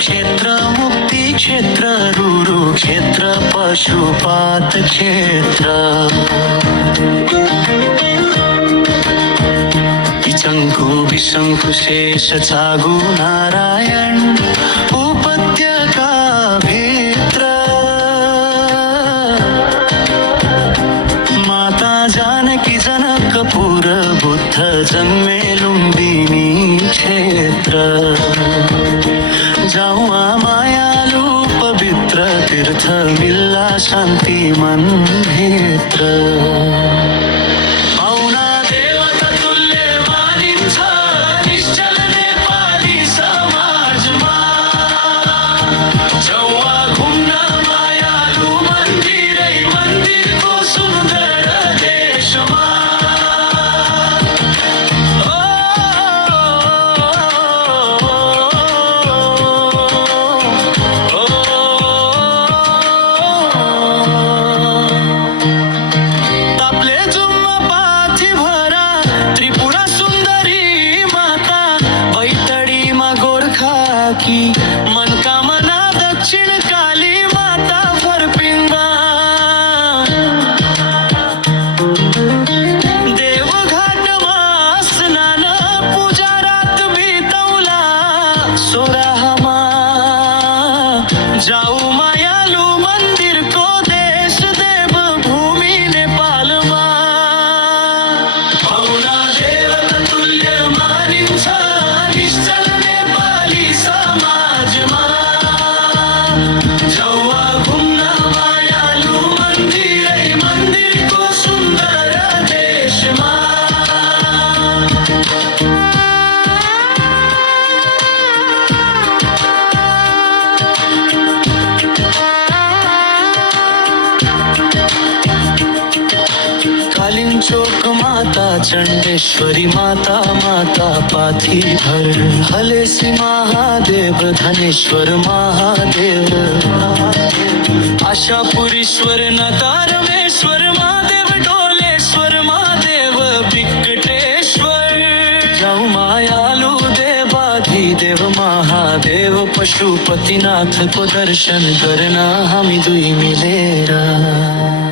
क्षेत्र मुक्ति क्षेत्र रुरु क्षेत्र पशुपात क्षेत्र इचङ्कु विशङ्कु शेष चागु नारायण उपत्यका भित्र माता जानकी जनकपुर बुद्ध जन्मे लुम्बिनी क्षेत्र जाउँ मायालु पवित्र तीर्थ मिल्ला शान्ति मन भित्र की मनकामना दक्षिण काली माता फरपिंगा देवघाटमा स्नान पूजा रात बितौला सोराहमा जाऊ मायालु मंदिर को देश देव भूमि नेपालमा औना देवता तुल्य मानिन्छ निश्चल नेपाली समाजमा जौवा घुम्न मायालु मन्दिरै मन्दिरको सुन्दर देशमा कालिंचोक माता चंडेश्वरी माता माता पाथीभर हलेसी महादेव धनेश्वर महादेव आशापुरीश्वर नतारमेश्वर महादेव डोलेश्वर महादेव विकटेश्वर जाऊ मायालु देवाधिदेव महादेव पशुपतिनाथ को दर्शन करना हामी दुई मिलेर